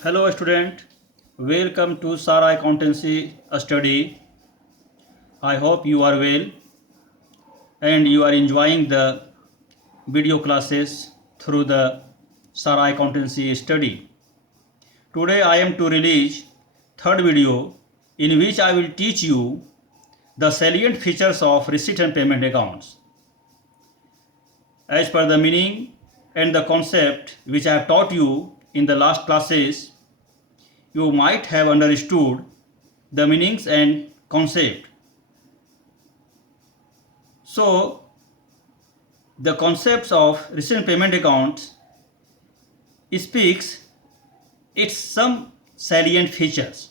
Hello student, welcome to Sara Accountancy Study. I hope you are well and you are enjoying the video classes through the Sara Accountancy Study. Today I am to release third video in which I will teach you the salient features of receipt and payment accounts. As per the meaning and the concept which I have taught you in the last classes, you might have understood the meanings and concept. So, the concepts of receipt and payment accounts speaks its some salient features.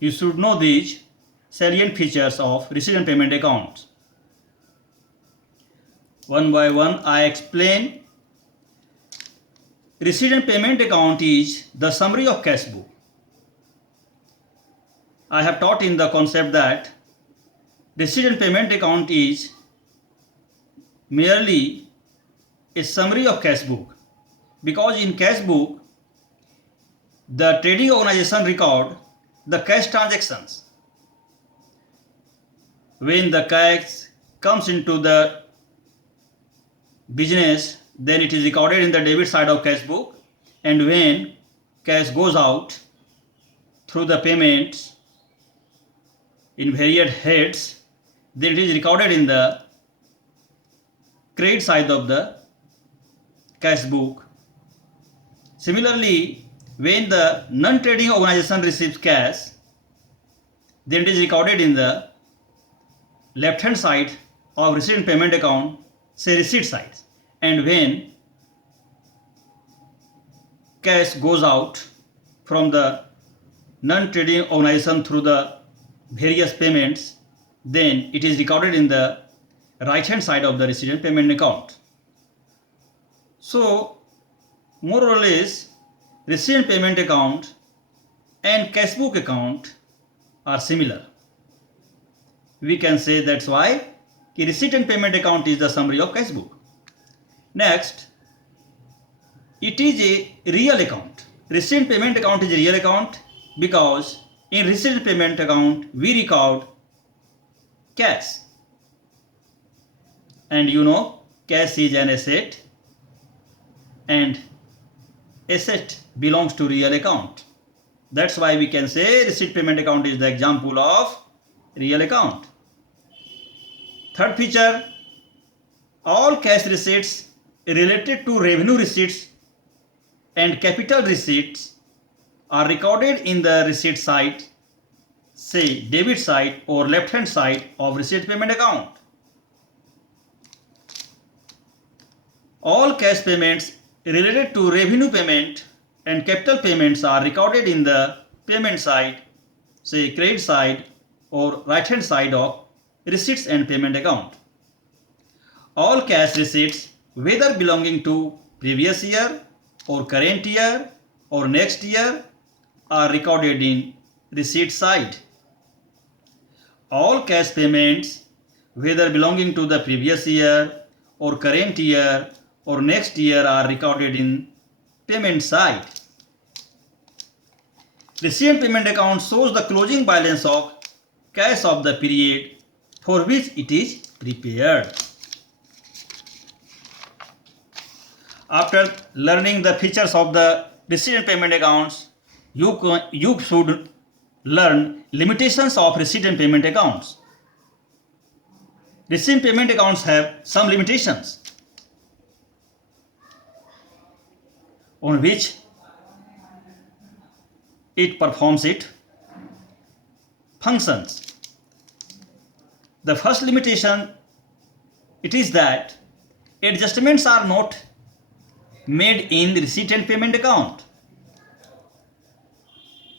You should know these salient features of receipt and payment accounts. One by one I explain. Receipt and payment account is the summary of cash book. I have taught in the concept that receipt and payment account is merely a summary of cash book, because in cash book the trading organization record the cash transactions. When the cash comes into the business, then it is recorded in the debit side of cash book, and when cash goes out through the payments in various heads, then it is recorded in the credit side of the cash book. Similarly, when the non-trading organization receives cash, then it is recorded in the left hand side of receipt and payment account, say receipt side. And when cash goes out from the non-trading organization through the various payments, then it is recorded in the right hand side of the receipt and payment account. So, more or less, receipt and payment account and cash book account are similar. We can say that's why receipt and payment account is the summary of cash book. Next, it is a real account. Receipt and payment account is a real account because in receipt and payment account we record cash. And you know, cash is an asset and asset belongs to real account. That's why we can say receipt payment account is the example of real account. Third feature, all cash receipts related to revenue receipts and capital receipts are recorded in the receipt side, say debit side or left hand side of receipt payment account. All cash payments related to revenue payment and capital payments are recorded in the payment side, say credit side or right hand side of receipts and payment account. All cash receipts, whether belonging to previous year or current year or next year, are recorded in receipt side. All cash payments, whether belonging to the previous year or current year or next year, are recorded in payment side. Receipt and payment account shows the closing balance of cash of the period for which it is prepared. After learning the features of the receipt and payment accounts, you should learn limitations of receipt and payment accounts. Receipt and payment accounts have some limitations on which it performs its functions. The first limitation, it is that adjustments are not made in receipt and payment account.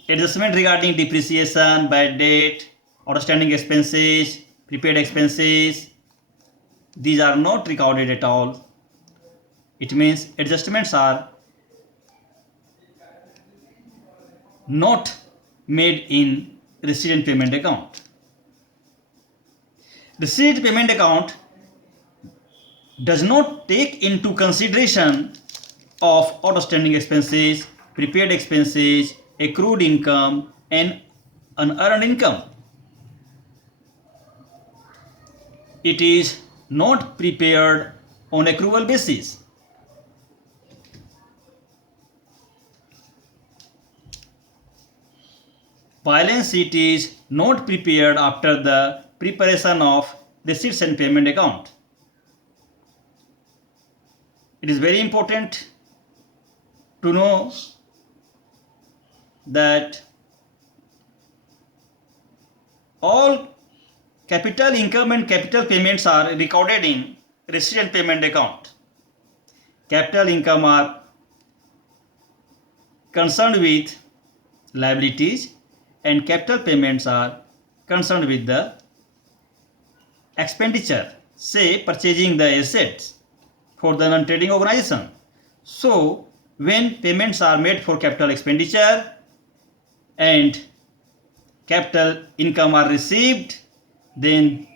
Adjustment regarding depreciation, bad debt, outstanding expenses, prepaid expenses, these are not recorded at all. It means adjustments are not made in receipt and payment account. Receipt payment account does not take into consideration of outstanding expenses, prepaid expenses, accrued income, and unearned income. It is not prepared on accrual basis. Balance sheet is not prepared after the preparation of receipts and payment account. It is very important to know that all capital income and capital payments are recorded in receipt and payment account. Capital income are concerned with liabilities and capital payments are concerned with the expenditure, say purchasing the assets for the non-trading organization. So when payments are made for capital expenditure and capital income are received, then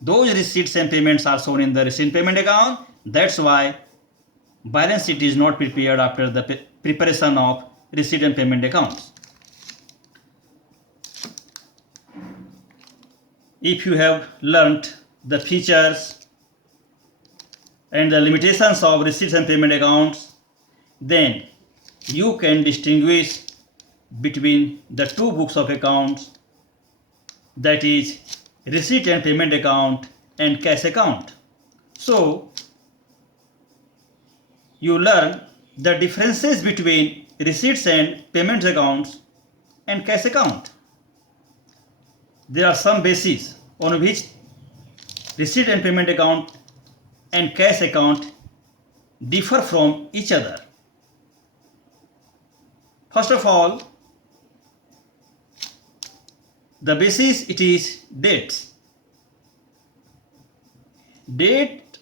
those receipts and payments are shown in the receipt and payment account. That's why balance sheet is not prepared after the preparation of receipt and payment accounts. If you have learnt the features and the limitations of receipts and payment accounts, then you can distinguish between the two books of accounts, that is receipt and payment account and cash account. So you learn the differences between receipts and payment accounts and cash account. There are some bases on which receipt and payment account and cash account differ from each other. First of all, the basis, it is dates. Date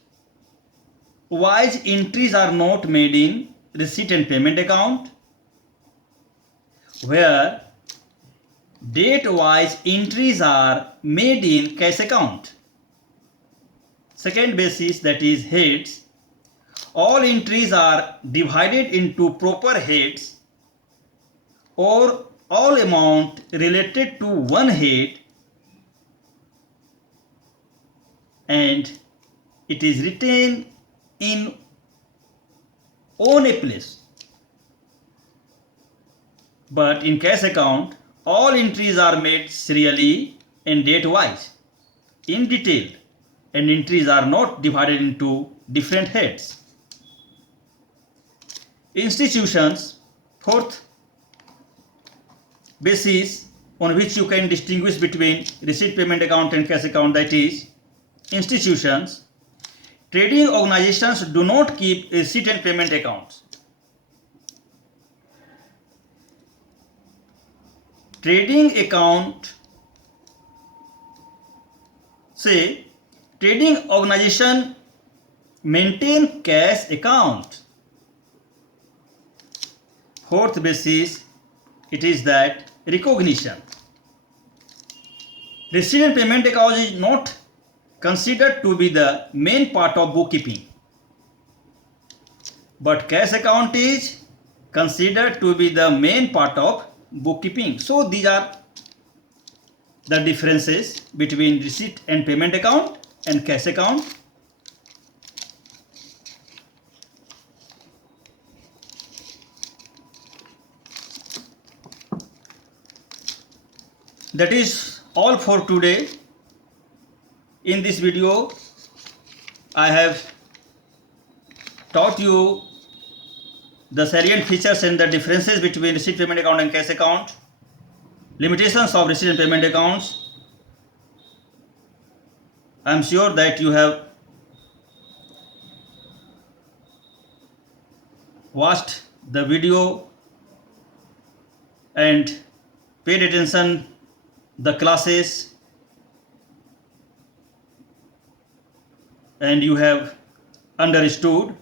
wise entries are not made in receipt and payment account, where date wise entries are made in cash account. Second basis, that is heads. All entries are divided into proper heads, or all amount related to one head, and it is written in on a place. But in cash account, all entries are made serially and date wise in detail, and entries are not divided into different heads. Institutions, fourth basis on which you can distinguish between receipt payment account and cash account, that is institutions. Trading organizations do not keep receipt and payment accounts. Trading account, say trading organization maintain cash account. Fourth basis, it is that recognition. Receipt and payment account is not considered to be the main part of bookkeeping, but cash account is considered to be the main part of bookkeeping. So these are the differences between receipt and payment account and cash account. That is all for today. In this video, I have taught you the salient features and the differences between receipt payment account and cash account, limitations of receipt and payment accounts. I am sure that you have watched the video and paid attention the classes, and you have understood.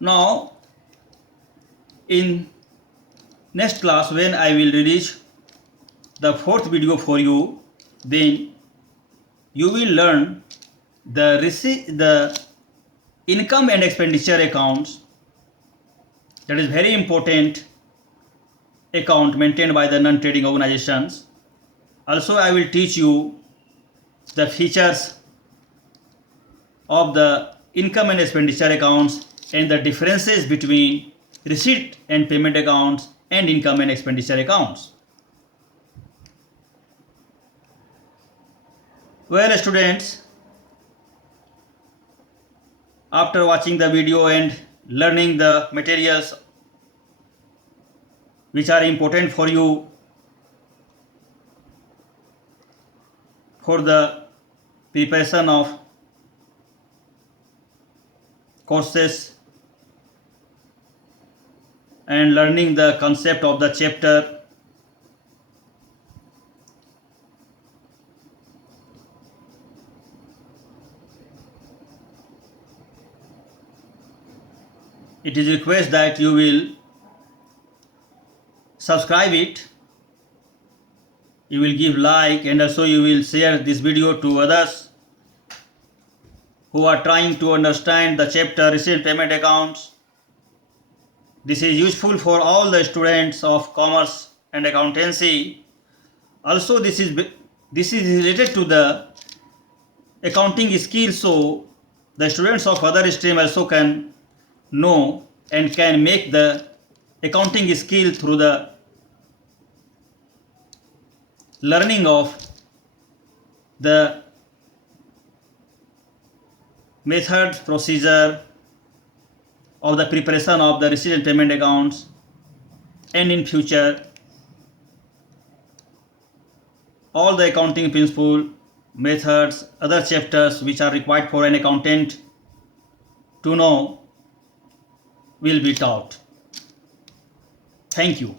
Now in next class, when I will release the fourth video for you, then you will learn the income and expenditure accounts, that is very important account maintained by the non-trading organizations. Also, I will teach you the features of the income and expenditure accounts and the differences between receipt and payment accounts and income and expenditure accounts. Well, students, after watching the video and learning the materials which are important for you for the preparation of courses and learning the concept of the chapter, it is request that you will subscribe it, you will give like, and also you will share this video to others who are trying to understand the chapter receipt payment accounts. This is useful for all the students of commerce and accountancy. Also, this is related to the accounting skills, so the students of other stream also can know and can make the accounting skill through the learning of the method, procedure of the preparation of the receipt and payment accounts, and in future all the accounting principle, methods, other chapters which are required for an accountant to know will be taught. Thank you.